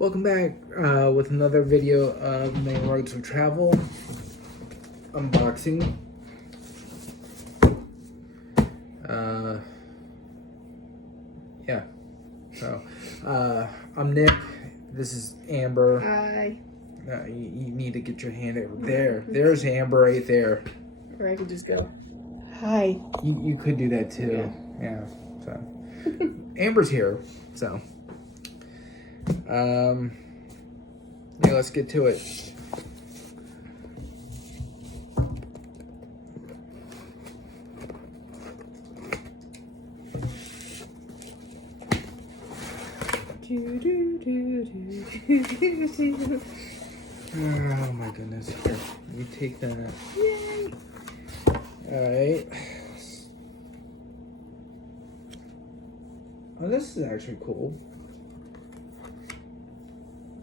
Welcome back with another video of Main Roads of Travel unboxing. Yeah, so I'm Nick. This is Amber. Hi. You need to get your hand over there. There's Amber right there. Or I could just go, hi. You could do that too. Yeah. So Amber's here. So yeah, let's get to it. Oh my goodness. Here, you take that. Yay. Alright. Oh, this is actually cool.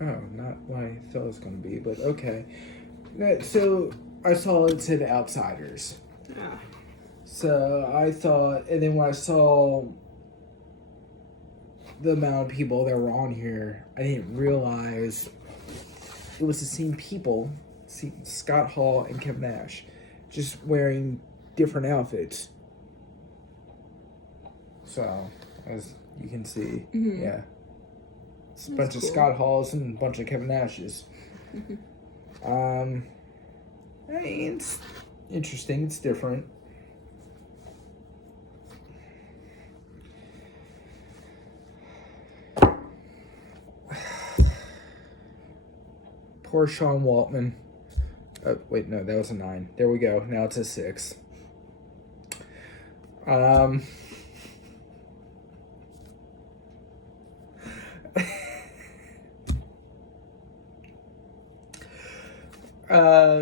Oh, not what I thought it was going to be, but okay. So, I saw it said Outsiders. Ah. So, I thought, and then when I saw the amount of people that were on here, I didn't realize it was the same people, Scott Hall and Kevin Nash, just wearing different outfits. So, as you can see, yeah. It's a bunch of Scott Halls and a bunch of Kevin Nashes. I mean, it's interesting. It's different. Poor Sean Waltman. Oh, wait, no, that was a 9. There we go. Now it's a 6.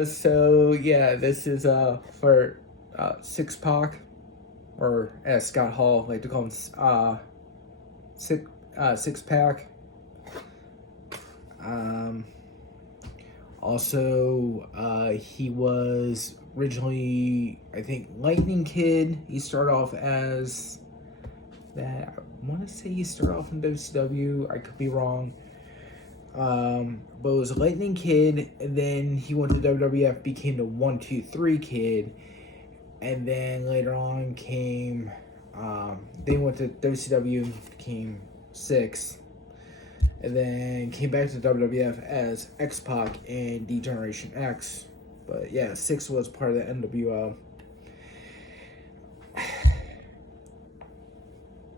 So yeah, this is for Six Pack, or as Scott Hall like to call him, Six Pack. Also, he was originally, I think, Lightning Kid. He started off as that. I want to say he started off in WCW. I could be wrong. But it was a Lightning Kid, and then he went to WWF, became the 1-2-3 Kid, and then later on came, they went to WCW, became 6, and then came back to WWF as X-Pac and D-Generation X. But yeah, 6 was part of the NWO.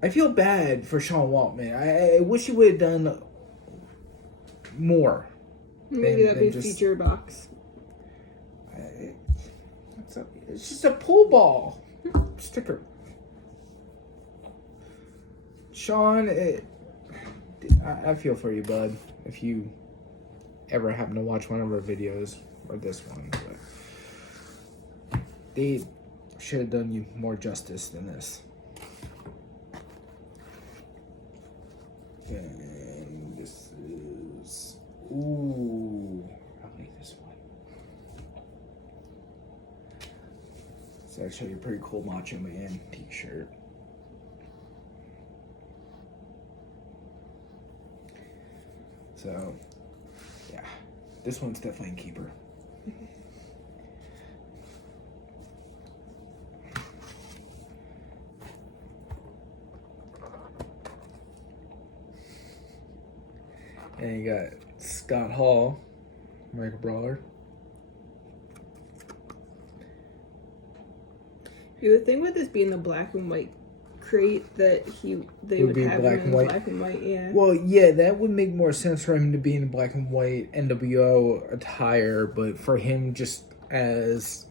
I feel bad for Sean Waltman. I wish he would have done more. Maybe that'd be a feature box. It's just a pool ball sticker. Sean, I feel for you, bud. If you ever happen to watch one of our videos, or this one, but they should have done you more justice than this. And this is, ooh, I like this one. It's actually a pretty cool Macho Man t-shirt. So, yeah, this one's definitely a keeper. And you got Scott Hall, Michael Brawler. You would think with this being the black and white crate that they would have him in black and white, yeah. Well, yeah, that would make more sense for him to be in black and white NWO attire, but for him just as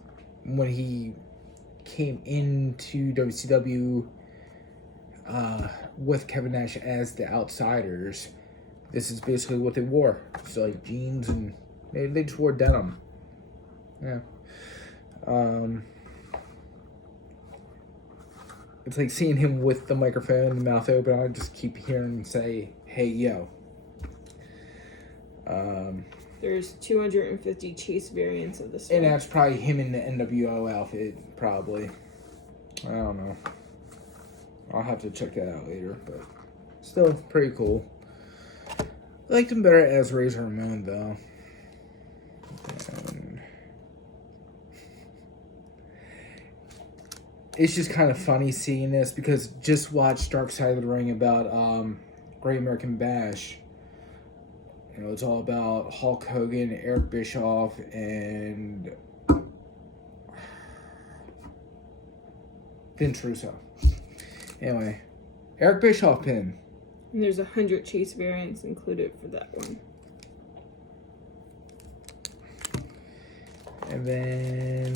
when he came into WCW with Kevin Nash as the Outsiders, this is basically what they wore. It's like jeans and they just wore denim. Yeah. It's like seeing him with the microphone and the mouth open. I just keep hearing him say, "Hey, yo." There's 250 chase variants of this one. And that's probably him in the NWO outfit, probably. I don't know. I'll have to check that out later, but still pretty cool. I liked him better as Razor Ramon, though. And it's just kind of funny seeing this because just watch Dark Side of the Ring about Great American Bash. You know, it's all about Hulk Hogan, Eric Bischoff, and Vince Russo. Anyway, Eric Bischoff pin. And there's 100 Chase variants included for that one. And then,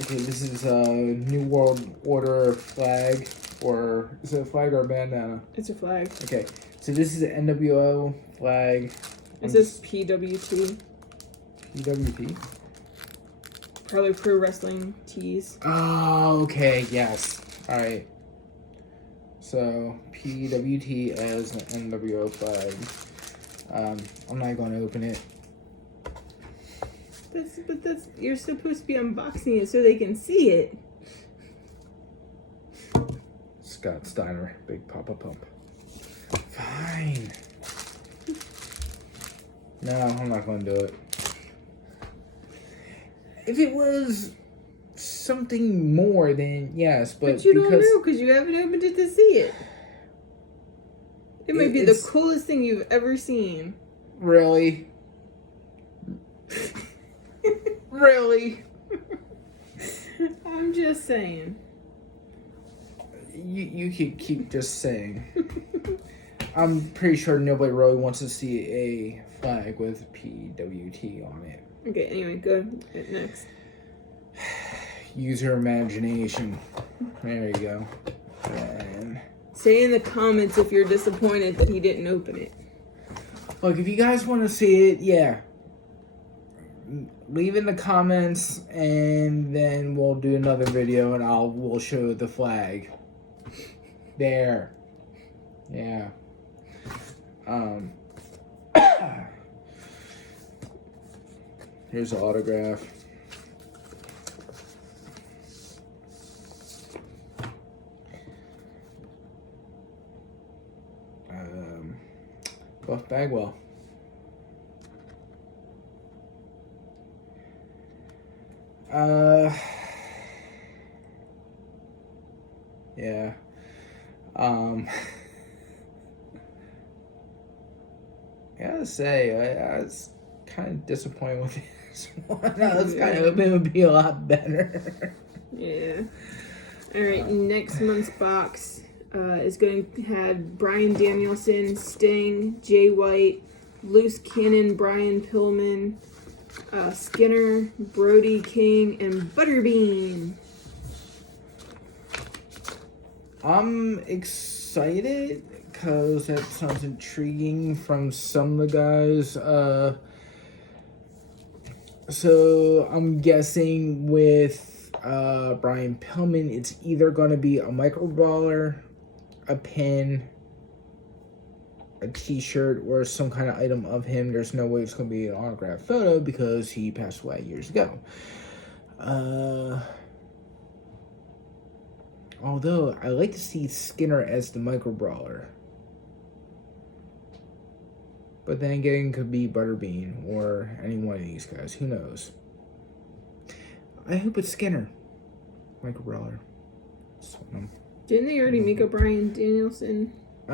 okay, this is a New World Order flag, or is it a flag or a bandana? It's a flag. Okay, so this is an NWO flag. Is this PWT? PWT? Probably Pro Wrestling Tees. Oh, okay, yes. Alright. So, PWT as an NWO flag. I'm not going to open it. But you're supposed to be unboxing it so they can see it. Scott Steiner, Big Papa Pump. Fine. No, I'm not going to do it. If it was something more, then yes, but you don't know because you haven't opened it to see it. It might be the coolest thing you've ever seen. Really? Really? I'm just saying. You could keep just saying. I'm pretty sure nobody really wants to see a flag with PWT on it. Okay, anyway, go next. Use your imagination. There you go. And say in the comments if you're disappointed that he didn't open it. Look, if you guys want to see it, yeah. Leave in the comments and then we'll do another video and we'll show the flag. There. Yeah. Here's the autograph. Buff Bagwell. Yeah. I gotta say, I was kind of disappointed with this one. I was kind of hoping it would be a lot better. Yeah. Alright, next month's box is going to have Bryan Danielson, Sting, Jay White, Loose Cannon, Brian Pillman, Skinner, Brody King, and Butterbean. I'm excited because that sounds intriguing from some of the guys. So I'm guessing with Brian Pillman, it's either going to be a microbrawler, a pin, a t-shirt, or some kind of item of him. There's no way it's going to be an autographed photo because he passed away years ago. Although, I like to see Skinner as the microbrawler. But then again, it could be Butterbean or any one of these guys. Who knows? I hope it's Skinner. Microbrawler. Didn't they already make a Bryan Danielson? I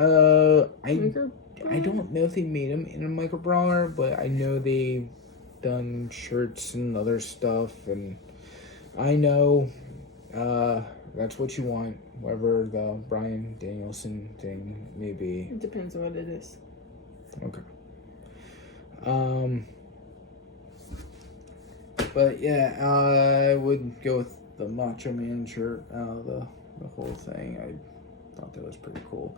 don't know if they made him in a microbrawler, but I know they've done shirts and other stuff, and I know that's what you want, whatever the Bryan Danielson thing may be. It depends on what it is. Okay. But yeah, I would go with the Macho Man shirt out of the whole thing. I thought that was pretty cool.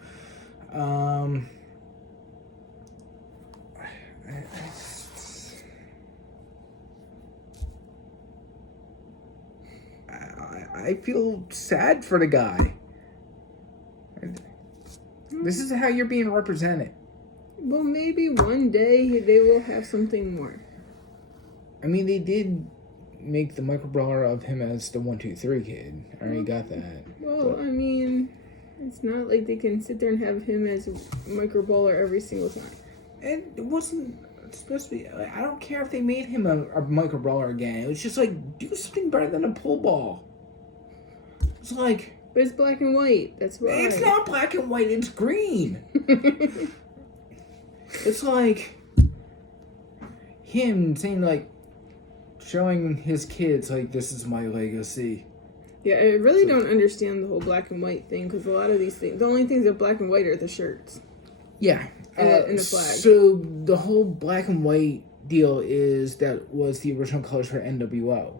I feel sad for the guy. This is how you're being represented. Well, maybe one day they will have something more. I mean, they did make the microbrawler of him as the 1, 2, 3 kid. I already got that. Well, but I mean, It's not like they can sit there and have him as a micro brawler every single time. And it wasn't supposed to be. I don't care if they made him a micro brawler again. It was just like, do something better than a pull ball. It's like. But it's black and white. That's why. It's not black and white. It's green. It's like him saying, like, showing his kids, like, this is my legacy. Yeah, I really don't understand the whole black and white thing, because a lot of these things, the only things that are black and white are the shirts. Yeah. And the flag. So the whole black and white deal is that was the original colors for NWO.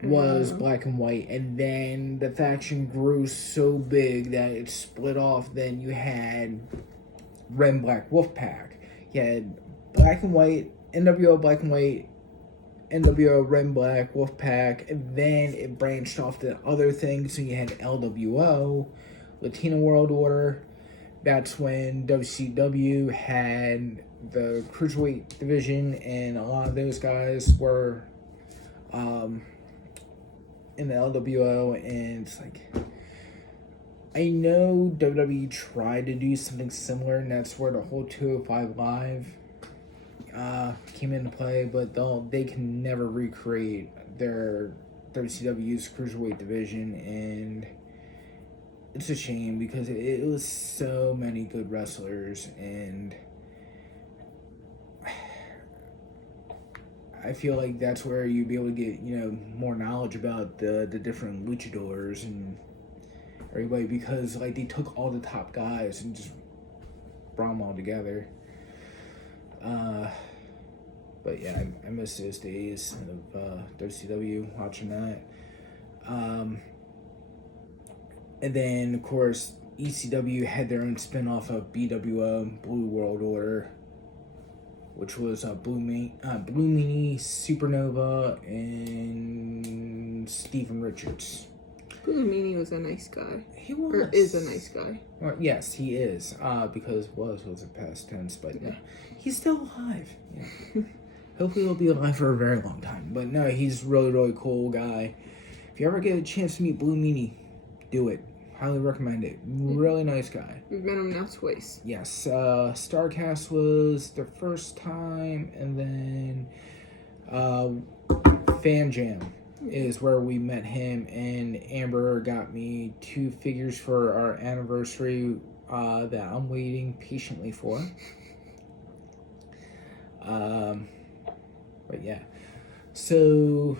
Was black and white, and then the faction grew so big that it split off. Then you had Red and Black Wolfpack. You had black and white, NWO black and white, NWO Red and Black Wolfpack, and then it branched off to other things. So you had LWO, Latino World Order. That's when WCW had the Cruiserweight division, and a lot of those guys were in the LWO, and it's like, I know WWE tried to do something similar, and that's where the whole 205 Live came into play, but they can never recreate their WCW's Cruiserweight division, and it's a shame because it was so many good wrestlers, and I feel like that's where you'd be able to get, more knowledge about the different luchadors and everybody, because like they took all the top guys and just brought them all together. But yeah, I miss those days of WCW, watching that. And then of course ECW had their own spin-off of BWO, Blue World Order, which was Blue Meanie, Supernova, and Steven Richards. Blue Meanie was a nice guy. He was. Or is a nice guy. Well, yes, he is. Because was a past tense, but no, he's still alive. Yeah. Hopefully he'll be alive for a very long time. But no, he's a really, really cool guy. If you ever get a chance to meet Blue Meanie, do it. Highly recommend it. Really nice guy. We've met him now twice. Yes. Starcast was the first time, and then Fan Jam is where we met him, and Amber got me 2 figures for our anniversary that I'm waiting patiently for. But yeah. So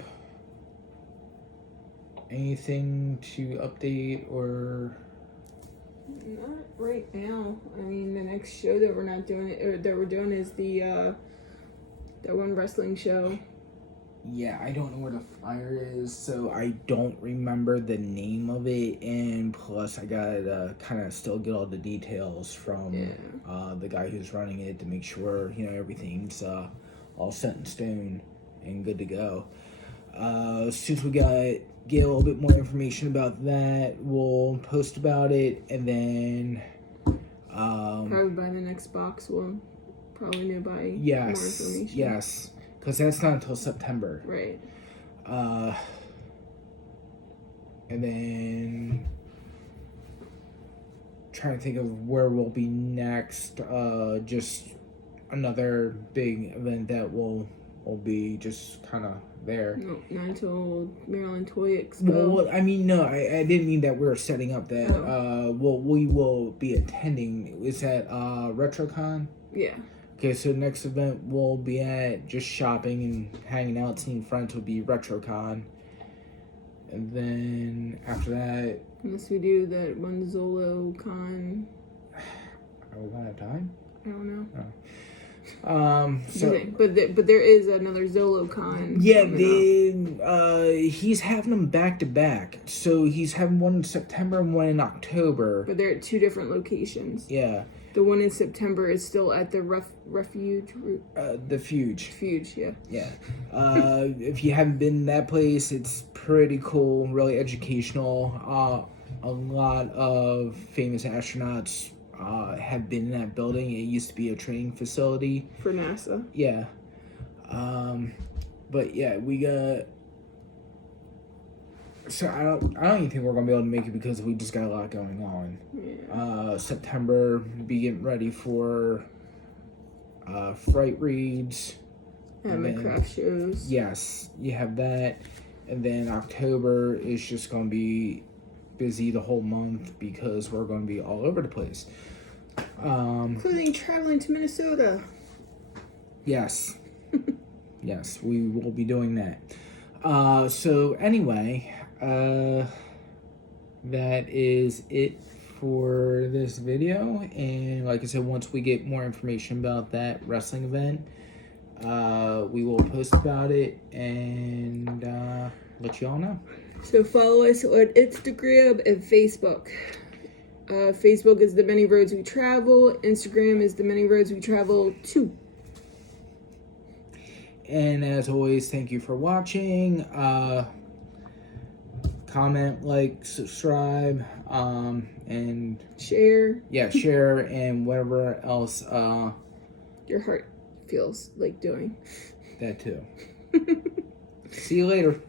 anything to update or? Not right now. I mean, the next show that we're not doing that we're doing is the that one wrestling show. Yeah, I don't know where the flyer is, so I don't remember the name of it, and plus I gotta kind of still get all the details from the guy who's running it to make sure everything's all set in stone and good to go. Since we get a little bit more information about that, we'll post about it, and then probably by the next box we'll probably know by more information. Yes, because that's not until September. Right. And then trying to think of where we'll be next. Just another big event that will be just kind of there. No, not until Maryland Toy Expo. Well, I mean, no, I didn't mean that we're setting up that. We will be attending. Is that RetroCon? Yeah. Okay, so the next event we'll be at, just shopping and hanging out, seeing friends, will be RetroCon. And then after that, unless we do that one Zolo Con. Are we gonna have time? I don't know. Oh. So, but there is another Zolo Con. Yeah, he's having them back to back. So he's having one in September and one in October. But they're at 2 different locations. Yeah. The one in September is still at the Refuge. The Fuge. Fuge, yeah. Yeah. If you haven't been in that place, it's pretty cool, really educational. A lot of famous astronauts have been in that building. It used to be a training facility for NASA. Yeah. But yeah, we got So I don't even think we're gonna be able to make it because we just got a lot going on. Yeah. September, be getting ready for Fright Reads. And the craft shows. Yes, you have that. And then October is just going to be busy the whole month because we're going to be all over the place. Including traveling to Minnesota. Yes. Yes, we will be doing that. So anyway, that is it for this video. And like I said, once we get more information about that wrestling event, we will post about it and let you all know. So follow us on Instagram and Facebook. Facebook is The Many Roads We Travel. Instagram is The Many Roads We Travel 2. And as always, thank you for watching. Comment, like, subscribe, and Share. Yeah, share and whatever else. Your heart feels like doing. That too. See you later.